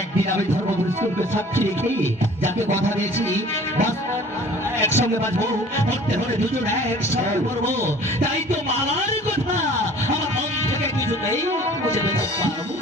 একদিন আমি ধর্মপুরুষকে সাক্ষী রেখে যাকে কথা দিয়েছি একসঙ্গে বাঁচবো, করতে হলে দুজন একসঙ্গে করবো। তাই তো মালার কথা আমার মন থেকে কিছুতেই মুছে দিতে পারবো।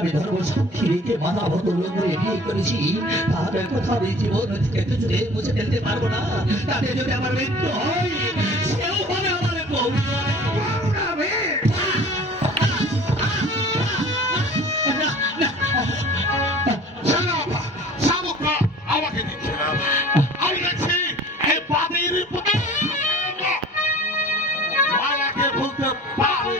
আমি ধর্ম সাক্ষী রেখে মাথা বদল বিয়ে করেছি, তার কথা আমি জীবন থেকে কিছুতে মুছে ফেলতে পারবো না। তাতে যদি আমার মৃত্যু হয়, সেও হবে আমার বউ। আমাকে দিচ্ছে না, আমি দেখছি এই বাদির মালাকে বলতে পারে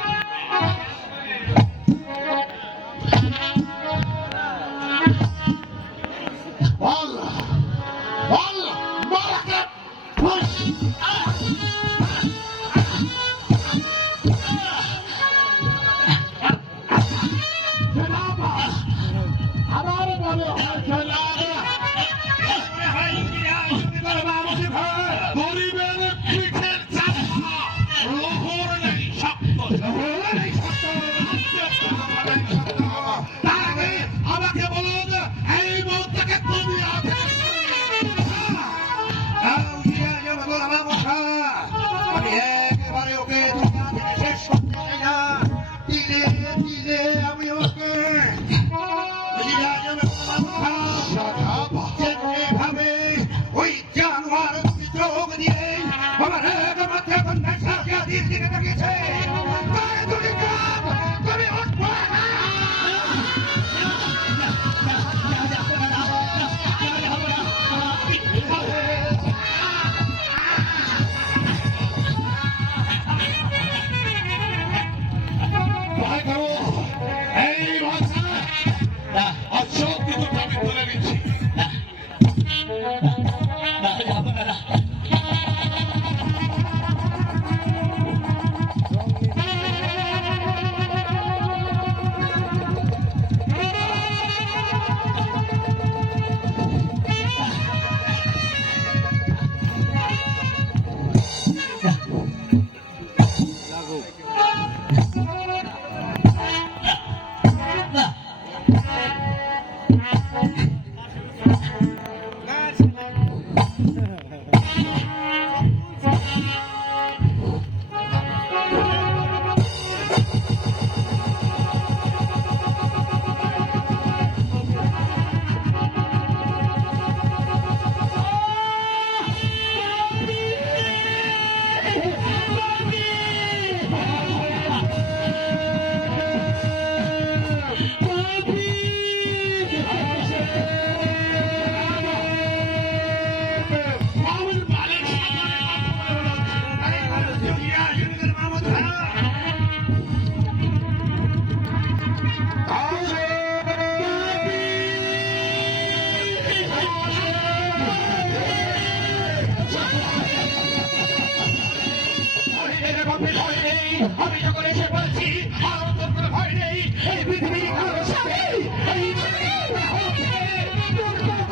আমি যখন এসে বলছি আমার কোনো ভয় নেই, এই পৃথিবী কারো সাথে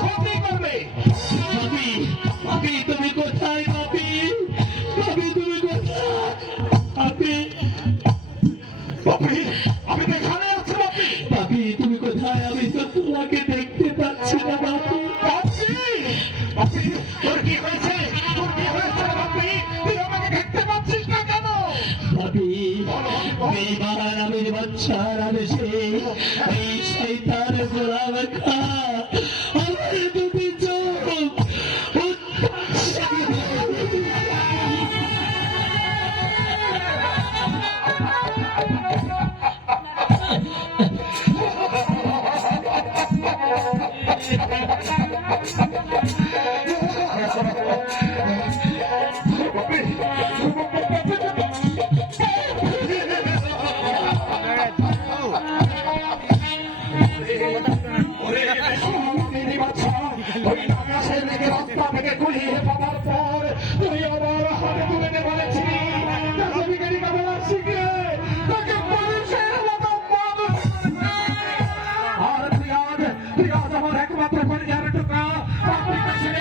ক্ষতি করবে। তুমি কোথায় বাপি? তুমি কোথায়? আমি তো এখানে আছি বাপি, তুমি কোথায়? আমি তো তোমাকে দেখতে পাচ্ছি না বাপি। তোর কি হয়েছে? বাপি, তুই আমাকে দেখতে পাচ্ছিস না কেন? বাপি, বেঈমান আমির বাদশার আদেশে এই শয়তান গোলাম দেখা আমার দুটি চোখ মেরি বাচ্চা ওই আকাশের দিকে রাস্তা থেকে কুলিয়ে পাওয়ার পর তুই আমার হাতে তুলে নে বলেছিলি বিজ্ঞানী কেমন আসছে তাকে মানুষের মতো মানুষ আর তুই আজ আমার একমাত্র পরিবার টুকা আপনি কাছে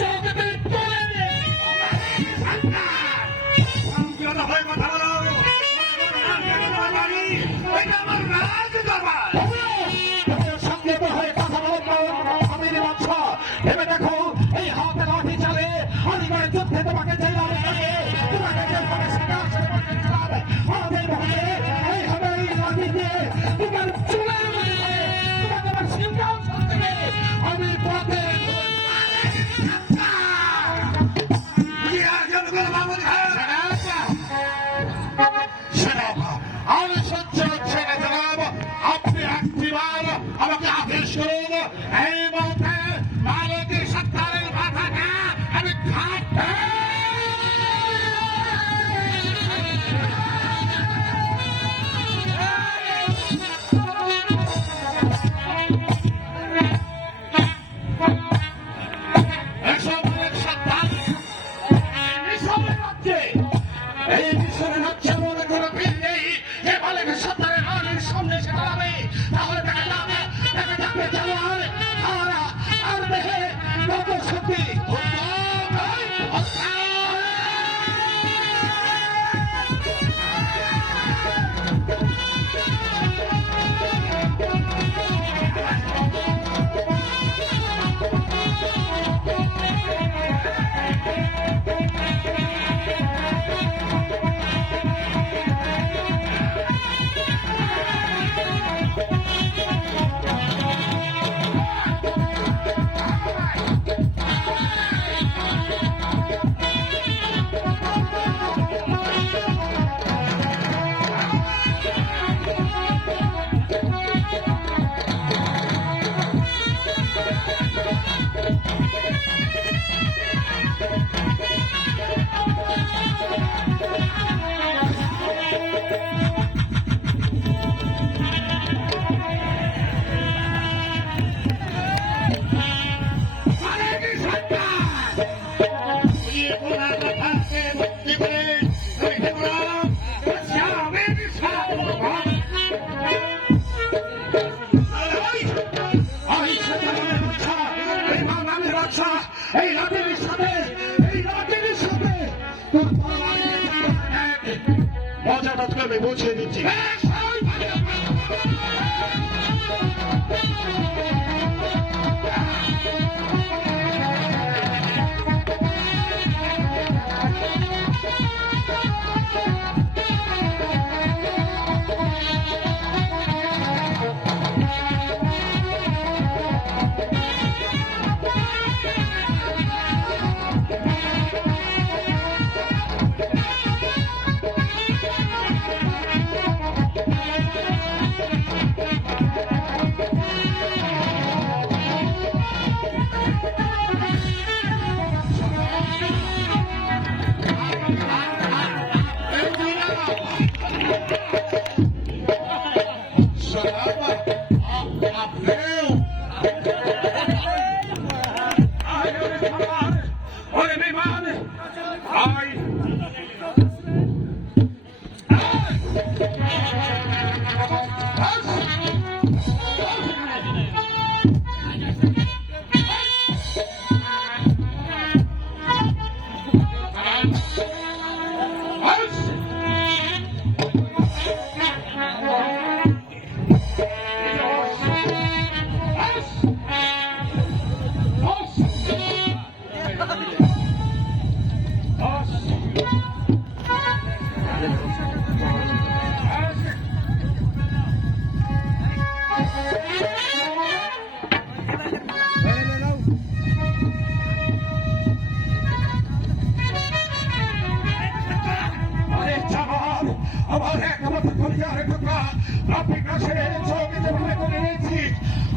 চোখ দিয়ে তুলে নে সঙ্গে তো হয়ে কথা বলবো আমি বাচ্চা ভেবে দেখো এই হাতে লাঠি চালে আমি করে যুদ্ধে তোমাকে জেলার তোমাকে জেলখানে আমাদের ভাবে এই হবে এই লাঠি দিয়ে তোমার চুলের মধ্যে তোমাকে আমার সিংহাসন থেকে আমি পথে আমি সহ্য হচ্ছে না জনাব আপনি একটিবার আমাকে আদেশ করুন এই মুহূর্তে মালতী সত্তারের মাথাটা আমি খাটে এই মিশনের হচ্ছে মনে কোনো ভিড় নেই যে মালিকের সত্তারের রানীর সামনে সে দাঁড়াবে তাহলে দেখা যাবে জওয়ান আর দেহে কত শক্তি এই রাতের সাথে তোর মজাটা তোকে আমি বুঝিয়ে দিচ্ছি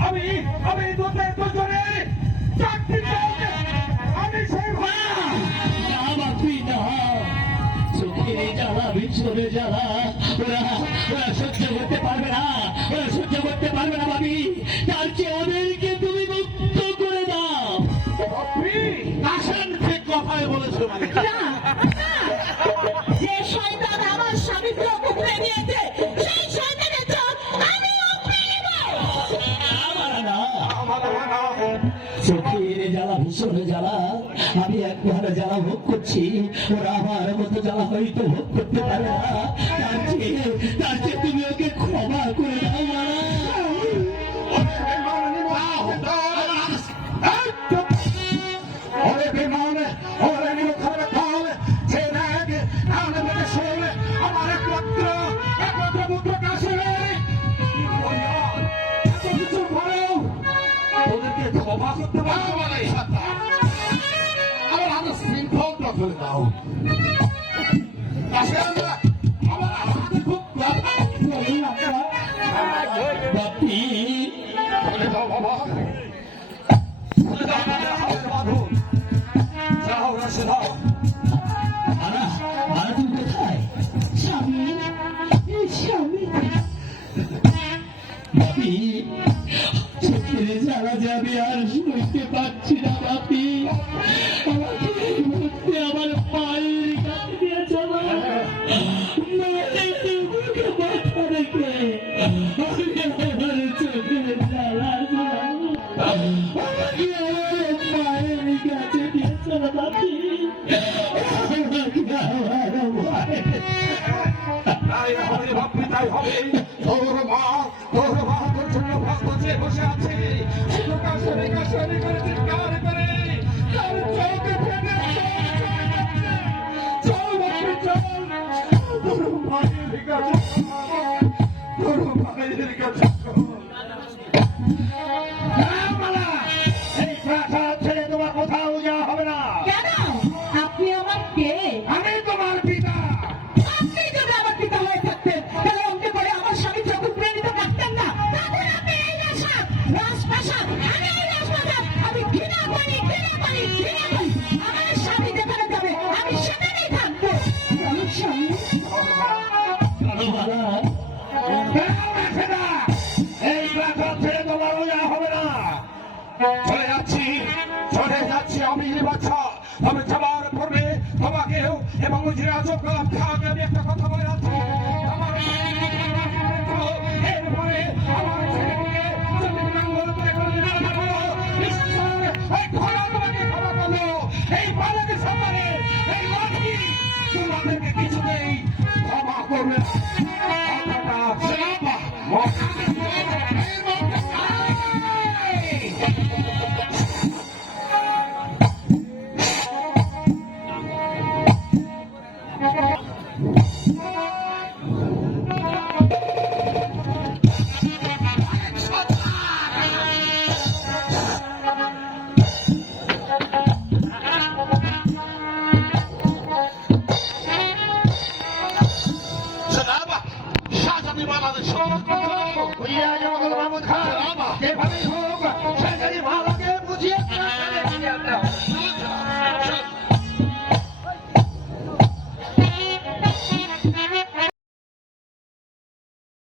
আমি দুজনে চাকরি আমি সেই না বাপি না, চোখের জ্বালা ভীষণ জ্বালা, ওরা সহ্য করতে পারবে না, ওরা সহ্য করতে পারবে না ভাবি, তার চেয়ে ওদেরকে তুমি মুক্ত করে দাও। আসেন ঠিক কথাই বলেছো মানে যে শয়তান আমার স্বামীকে উপরে নিয়েছে সেই শয়তানের চোখ আমি উপরে নেব। চোখের জ্বালা ভীষণ জ্বালা, আমি একবার জ্বালা ভোগ করছি, ওরা আমার মতো জ্বালা হয়তো ভোগ করতে পারে না, তার চেয়ে তুমি ওকে ক্ষমা করে দাও মারা। ওরে বিমান ওরে নিমখানে ফল যে নাগ আনে মেরে শোল আমার একমাত্র পুত্র কাশিমের এত কিছু পরেও ওদেরকে ক্ষমা করতে পারবো না এই সাথে আমার হাতে শৃঙ্খলটা ফেলে দাও কাশিম আমার হাতে খুব বাপি ফেলে দাও বাবা ফেলে দাও আমাদের হাতের বাঁধন যাও রাশে দাও আরা তুমি কোথায়? স্বামী স্বামী বাপি, চোখের জ্বালা যাবে আর সইতে পারছি না বাপি, আমাকে এই মুহূর্তে আমার পায়ের কাছে দিয়ে চলো, মায়ের বুকে মাথা রেখে আমি আমার চোখের জ্বালা যাবো, আমাকে আমার মায়ের কাছে দিয়ে চলো বাপি, আমাকে আমার মায়ের তাই হবে বাপি তাই হবে তোর মা তোর জন্য ভক্ত যে বসে আছে শুধু কাশারি করে চিৎকার করে তার চোখে ফেলে চল বাপি চল তোর মায়ের কাছে তোর মায়ের কাছে এই প্রাসাদ ছেড়ে তোমার কোথাও যাওয়া হবে না কেন আপনি আমার কে? আমি তোমার পিতা আপনি যদি আমার পিতা হয়ে থাকতেন তাহলে অঙ্কে করে আমার স্বামী চোখ উপরে নিতে পারতেন না। তখন আপনি এই রাজপ্রাসাদ আমি এই রাজপ্রাসাদ আমি ঘৃণা করি আমার স্বামী যেখানে যাবে আমি সেখানেই থাকবো। আমার স্বামী এই প্রাসাদ ছেড়ে তোমারও যাওয়া হবে না চলে যাচ্ছি আমি বাচ্চা তবে যাবার পূর্বে তোমাকেও এবং আজব কালাম খাকে আমি একটা কথা বলে রাখছি আমার এরপরে আমার ছেলেকে যদি নাঙ্গল করে করে না থাকো ঈশ্বর এই খরা তোমাকে ক্ষমা করলো এই বালকের সামনে এই লাঠি তোমাদেরকে কিছুতেই ক্ষমা করবে না শাহজাদি বাংলাদেশ যেভাবেই হোক শাহজাদি ভালোকে বুঝিয়ে